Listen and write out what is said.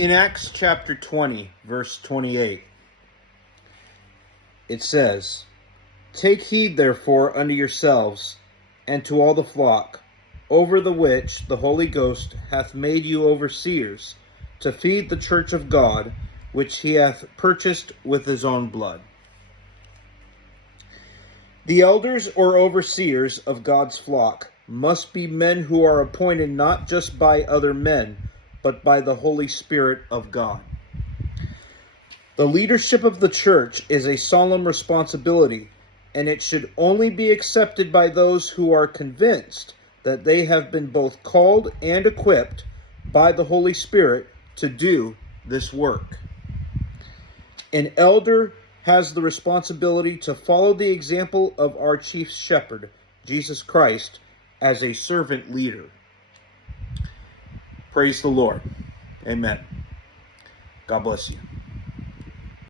In Acts chapter 20, verse 28, it says, "Take heed therefore unto yourselves, and to all the flock, over the which the Holy Ghost hath made you overseers, to feed the church of God, which he hath purchased with his own blood." The elders or overseers of God's flock must be men who are appointed not just by other men, but by the Holy Spirit of God. The leadership of the church is a solemn responsibility, and it should only be accepted by those who are convinced that they have been both called and equipped by the Holy Spirit to do this work. An elder has the responsibility to follow the example of our chief shepherd, Jesus Christ, as a servant leader. Praise the Lord. Amen. God bless you.